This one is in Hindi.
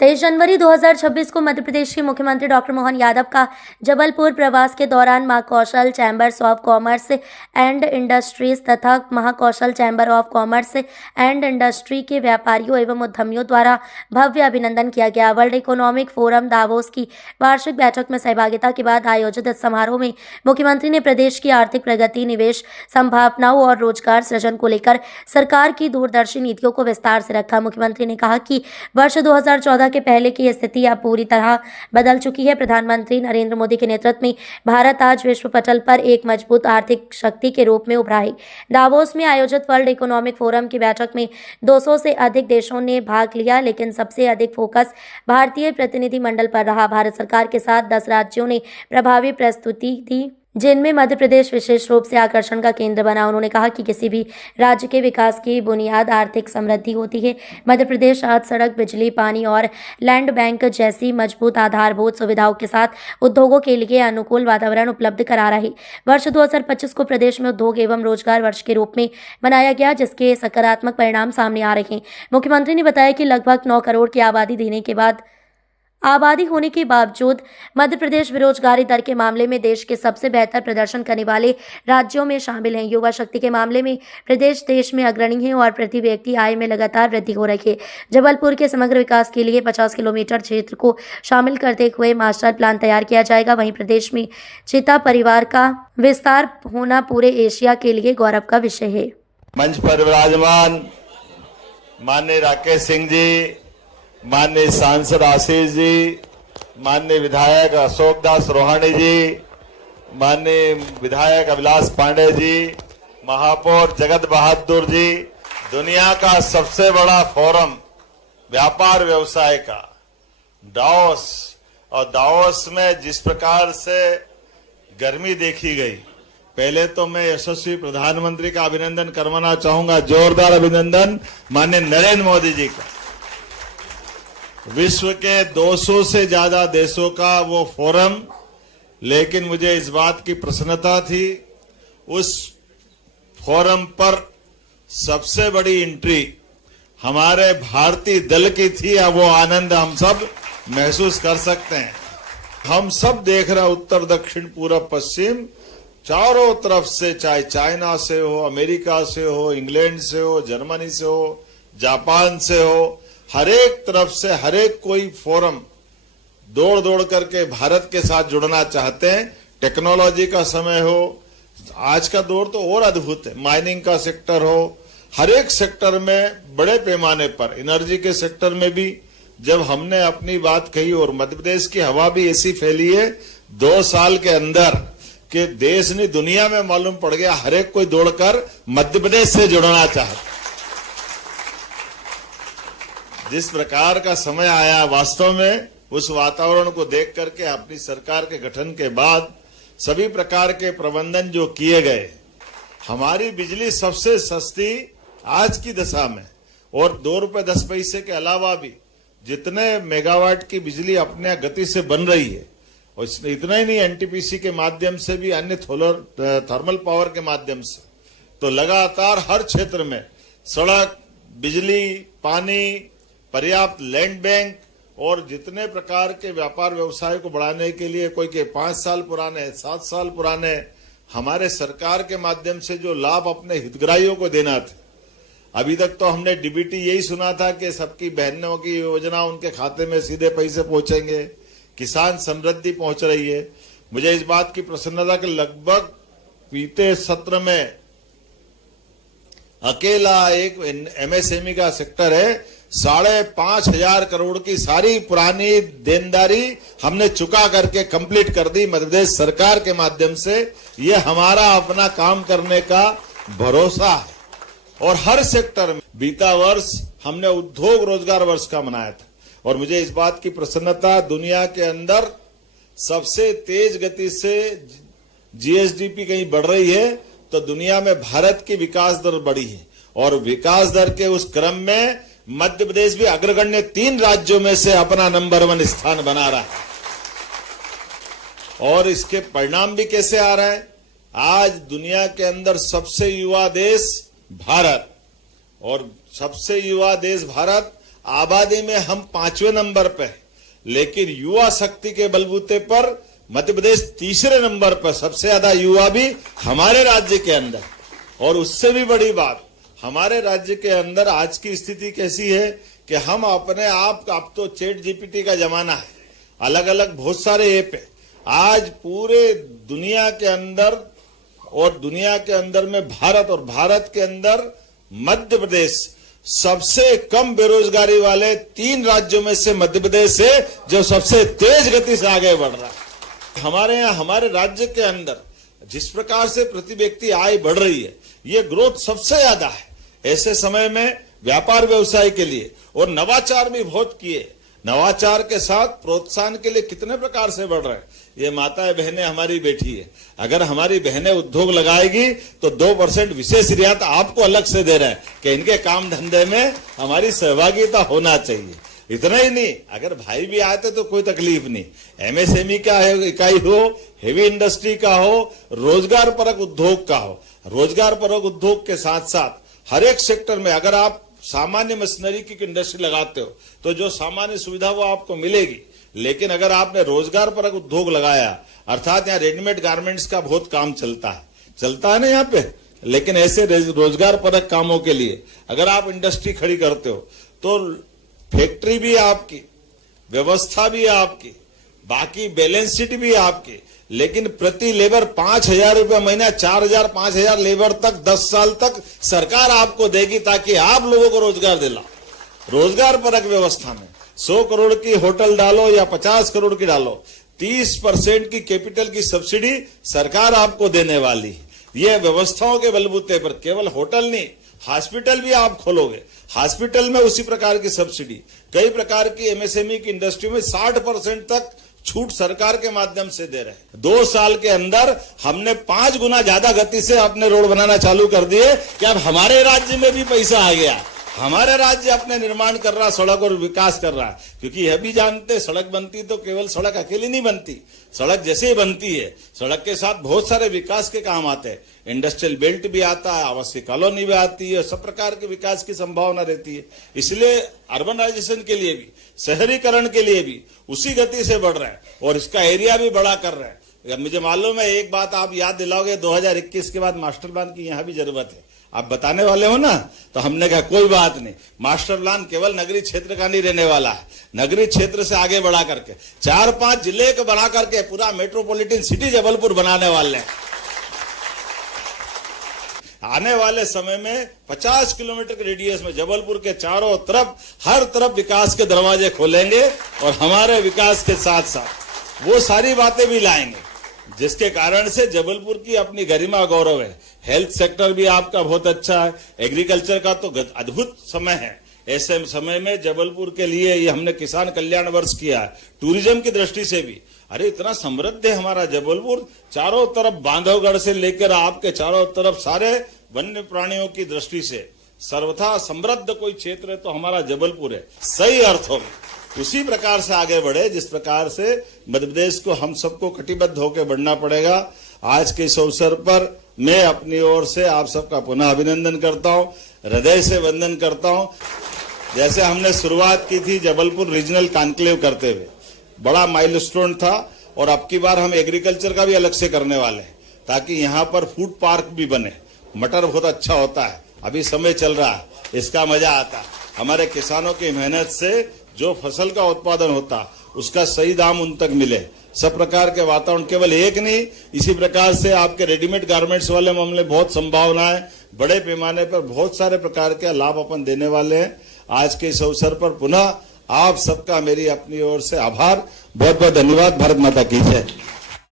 23 जनवरी 2026 को मध्य प्रदेश के मुख्यमंत्री डॉक्टर मोहन यादव का जबलपुर प्रवास के दौरान Mahakaushal chambers of commerce and industries तथा Mahakaushal chamber of commerce and industry के व्यापारियों एवं उद्यमियों द्वारा भव्य अभिनंदन किया गया। वर्ल्ड इकोनॉमिक फोरम दावोस की वार्षिक बैठक में सहभागिता के बाद आयोजित इस समारोह में मुख्यमंत्री ने प्रदेश की आर्थिक प्रगति, निवेश संभावनाओं और रोजगार सृजन को लेकर सरकार की दूरदर्शी नीतियों को विस्तार से रखा। मुख्यमंत्री ने कहा कि वर्ष 2014 के पहले की स्थिति अब पूरी तरह बदल चुकी है। प्रधानमंत्री नरेंद्र मोदी के नेतृत्व में भारत आज विश्व पटल पर एक मजबूत आर्थिक शक्ति के रूप में उभरा है। दावोस में आयोजित वर्ल्ड इकोनॉमिक फोरम की बैठक में 200 से अधिक देशों ने भाग लिया, लेकिन सबसे अधिक फोकस भारतीय प्रतिनिधिमंडल पर रहा। भारत सरकार के साथ 10 राज्यों ने प्रभावी प्रस्तुति दी, जिनमें मध्य प्रदेश विशेष रूप से आकर्षण का केंद्र बना। उन्होंने कहा कि किसी भी राज्य के विकास की बुनियाद आर्थिक समृद्धि होती है। मध्य प्रदेश आज सड़क, बिजली, पानी और लैंड बैंक जैसी मजबूत आधारभूत सुविधाओं के साथ उद्योगों के लिए अनुकूल वातावरण उपलब्ध करा रही। वर्ष 2025 को प्रदेश में उद्योग एवं रोजगार वर्ष के रूप में मनाया गया, जिसके सकारात्मक परिणाम सामने आ रहे हैं। मुख्यमंत्री ने बताया कि लगभग 9 करोड़ की आबादी होने के बावजूद मध्य प्रदेश बेरोजगारी दर के मामले में देश के सबसे बेहतर प्रदर्शन करने वाले राज्यों में शामिल हैं। युवा शक्ति के मामले में प्रदेश देश में अग्रणी है और प्रति व्यक्ति आय में लगातार वृद्धि हो रही है। जबलपुर के समग्र विकास के लिए 50 किलोमीटर क्षेत्र को शामिल करते हुए मास्टर प्लान तैयार किया जाएगा। वहीं प्रदेश में चीता परिवार का विस्तार होना पूरे एशिया के लिए गौरव का विषय है। मंच पर विराजमान माननीय राकेश सिंह जी, माननीय सांसद आशीष जी, माननीय विधायक अशोक दास रोहाणी जी, माननीय विधायक अभिलाष पांडे जी, महापौर जगत बहादुर जी, दुनिया का सबसे बड़ा फोरम व्यापार व्यवसाय का दावोस, और दावोस में जिस प्रकार से गर्मी देखी गई, पहले तो मैं यशस्वी प्रधानमंत्री का अभिनंदन करवाना चाहूंगा, जोरदार अभिनंदन माननीय नरेंद्र मोदी जी का। विश्व के 200 से ज्यादा देशों का वो फोरम, लेकिन मुझे इस बात की प्रसन्नता थी, उस फोरम पर सबसे बड़ी एंट्री हमारे भारतीय दल की थी। अब वो आनंद हम सब महसूस कर सकते हैं। हम सब देख रहे हैं, उत्तर दक्षिण पूरब पश्चिम चारों तरफ से, चाहे चाइना से हो, अमेरिका से हो, इंग्लैंड से हो, जर्मनी से हो, जापान से हो, हर एक तरफ से हर एक कोई फोरम दौड़ दौड़ करके भारत के साथ जुड़ना चाहते हैं। टेक्नोलॉजी का समय हो, आज का दौर तो और अद्भुत है, माइनिंग का सेक्टर हो, हर एक सेक्टर में बड़े पैमाने पर, एनर्जी के सेक्टर में भी जब हमने अपनी बात कही, और मध्य प्रदेश की हवा भी ऐसी फैली है 2 साल के अंदर कि देश नहीं दुनिया में मालूम पड़ गया, हर एक कोई दौड़कर मध्य प्रदेश से जुड़ना चाहता। जिस प्रकार का समय आया, वास्तव में उस वातावरण को देख करके अपनी सरकार के गठन के बाद सभी प्रकार के प्रबंधन जो किए गए, हमारी बिजली सबसे सस्ती आज की दशा में, और 2 रुपए 10 पैसे के अलावा भी जितने मेगावाट की बिजली अपने गति से बन रही है, और इतना ही नहीं, एनटीपीसी के माध्यम से भी, अन्य थर्मल पावर के माध्यम से, तो लगातार हर क्षेत्र में सड़क, बिजली, पानी, पर्याप्त लैंड बैंक, और जितने प्रकार के व्यापार व्यवसाय को बढ़ाने के लिए, कोई के 5 साल पुराने, 7 साल पुराने, हमारे सरकार के माध्यम से जो लाभ अपने हितग्राहियों को देना था। अभी तक तो हमने डीबीटी यही सुना था कि सबकी बहनों की योजना उनके खाते में सीधे पैसे पहुंचेंगे, किसान समृद्धि पहुंच रही है। मुझे इस बात की प्रसन्नता कि लगभग बीते सत्र में अकेला एक एमएसएमई का सेक्टर है, 5,500 करोड़ की सारी पुरानी देनदारी हमने चुका करके कंप्लीट कर दी मध्य प्रदेश सरकार के माध्यम से। ये हमारा अपना काम करने का भरोसा है। और हर सेक्टर में बीता वर्ष हमने उद्योग रोजगार वर्ष का मनाया था, और मुझे इस बात की प्रसन्नता, दुनिया के अंदर सबसे तेज गति से जीएसडीपी कहीं बढ़ रही है तो दुनिया में भारत की विकास दर बढ़ी है, और विकास दर के उस क्रम में मध्य प्रदेश भी अग्रगण्य 3 राज्यों में से अपना नंबर 1 स्थान बना रहा है। और इसके परिणाम भी कैसे आ रहे हैं? आज दुनिया के अंदर सबसे युवा देश भारत, और सबसे युवा देश भारत आबादी में हम 5वें नंबर पे, लेकिन युवा शक्ति के बलबूते पर मध्य प्रदेश तीसरे नंबर पर, सबसे ज्यादा युवा भी हमारे राज्य के अंदर। और उससे भी बड़ी बात, हमारे राज्य के अंदर आज की स्थिति कैसी है कि हम अपने आप, अब तो चैट जीपीटी का जमाना है, अलग अलग बहुत सारे ऐप है। आज पूरे दुनिया के अंदर और दुनिया के अंदर में भारत, और भारत के अंदर मध्य प्रदेश सबसे कम बेरोजगारी वाले 3 राज्यों में से मध्य प्रदेश है, जो सबसे तेज गति से आगे बढ़ रहा है। हमारे यहाँ, हमारे राज्य के अंदर जिस प्रकार से प्रति व्यक्ति आय बढ़ रही है, ये ग्रोथ सबसे ज्यादा है। ऐसे समय में व्यापार व्यवसाय के लिए और नवाचार भी बहुत किए, नवाचार के साथ प्रोत्साहन के लिए कितने प्रकार से बढ़ रहे हैं। ये माताएं बहनें हमारी बैठी है, अगर हमारी बहनें उद्योग लगाएगी तो 2% विशेष रियायत आपको अलग से दे रहे हैं कि इनके काम धंधे में हमारी सहभागिता होना चाहिए। इतना ही नहीं, अगर भाई भी आते तो कोई तकलीफ नहीं। एमएसएमई का इकाई हो, हेवी इंडस्ट्री का हो, रोजगार परक उद्योग का हो, रोजगार परक उद्योग के साथ साथ हर एक सेक्टर में अगर आप सामान्य मशीनरी की इंडस्ट्री लगाते हो तो जो सामान्य सुविधा वो आपको मिलेगी। लेकिन अगर आपने रोजगार परक उद्योग लगाया, अर्थात यहाँ रेडीमेड गारमेंट्स का बहुत काम चलता है ना यहाँ पे, लेकिन ऐसे रोजगार परक कामों के लिए अगर आप इंडस्ट्री खड़ी करते हो तो फैक्ट्री भी आपकी, व्यवस्था भी आपकी, बाकी बैलेंस शीट भी आपकी, लेकिन प्रति लेबर 5,000 रुपया महीना, 4,000 5,000 लेबर तक 10 साल तक सरकार आपको देगी, ताकि आप लोगों को रोजगार दिलाओ। रोजगार परक व्यवस्था में 100 करोड़ की होटल डालो या 50 करोड़ की डालो, 30% की कैपिटल की सब्सिडी सरकार आपको देने वाली। ये व्यवस्थाओं के बलबूते पर केवल होटल नहीं, हॉस्पिटल भी आप खोलोगे, हॉस्पिटल में उसी प्रकार की सब्सिडी। कई प्रकार की एमएसएमई की इंडस्ट्री में 60% तक छूट सरकार के माध्यम से दे रहे हैं। 2 साल के अंदर हमने 5 गुना ज्यादा गति से अपने रोड बनाना चालू कर दिए कि अब हमारे राज्य में भी पैसा आ गया, हमारे राज्य अपने निर्माण कर रहा, सड़क और विकास कर रहा है। क्योंकि यह भी जानते, सड़क बनती तो केवल सड़क अकेली नहीं बनती, सड़क जैसे ही बनती है सड़क के साथ बहुत सारे विकास के काम आते हैं। इंडस्ट्रियल बेल्ट भी आता है, आवासीय कॉलोनी भी आती है, सब प्रकार के विकास की संभावना रहती है। इसलिए अर्बनाइजेशन के लिए भी, शहरीकरण के लिए भी उसी गति से बढ़ रहा है और इसका एरिया भी बड़ा कर रहा है। मुझे मालूम है, एक बात आप याद दिलाओगे, 2021 के बाद मास्टर प्लान की यहाँ भी जरूरत है। आप बताने वाले हो ना, तो हमने कहा कोई बात नहीं, मास्टर प्लान केवल नगरीय क्षेत्र का नहीं रहने वाला है, नगरीय क्षेत्र से आगे बढ़ा करके 4-5 जिले को बना करके पूरा मेट्रोपॉलिटन सिटी जबलपुर बनाने वाले हैं। आने वाले समय में 50 किलोमीटर के रेडियस में जबलपुर के चारों तरफ, हर तरफ विकास के दरवाजे खोलेंगे और हमारे विकास के साथ साथ वो सारी बातें भी लाएंगे जिसके कारण से जबलपुर की अपनी गरिमा गौरव है। हेल्थ सेक्टर भी आपका बहुत अच्छा है, एग्रीकल्चर का तो अद्भुत समय है। ऐसे समय में जबलपुर के लिए ये हमने किसान कल्याण वर्ष किया है। टूरिज्म की दृष्टि से भी अरे इतना समृद्ध है हमारा जबलपुर, चारों तरफ बांधवगढ़ से लेकर आपके चारों तरफ सारे वन्य प्राणियों की दृष्टि से सर्वथा समृद्ध कोई क्षेत्र है तो हमारा जबलपुर है, सही अर्थों में। उसी प्रकार से आगे बढ़े जिस प्रकार से मध्य प्रदेश को हम सबको कटिबद्ध होकर बढ़ना पड़ेगा। आज के इस अवसर पर मैं अपनी ओर से आप सबका पुनः अभिनंदन करता हूं, हृदय से वंदन करता हूं। जैसे हमने शुरुआत की थी जबलपुर रीजनल कॉन्क्लेव करते हुए, बड़ा माइलस्टोन था, और अब की बार हम एग्रीकल्चर का भी अलग से करने वाले हैं ताकि यहाँ पर फूड पार्क भी बने। मटर बहुत अच्छा होता है, अभी समय चल रहा है, इसका मजा आता है। हमारे किसानों की मेहनत से जो फसल का उत्पादन होता उसका सही दाम उन तक मिले, सब प्रकार के वातावरण, केवल एक नहीं, इसी प्रकार से आपके रेडीमेड गारमेंट्स वाले मामले बहुत संभावना है, बड़े पैमाने पर बहुत सारे प्रकार के लाभ अपन देने वाले हैं। आज के इस अवसर पर पुनः आप सबका मेरी अपनी ओर से आभार, बहुत बहुत धन्यवाद। भारत माता की जय।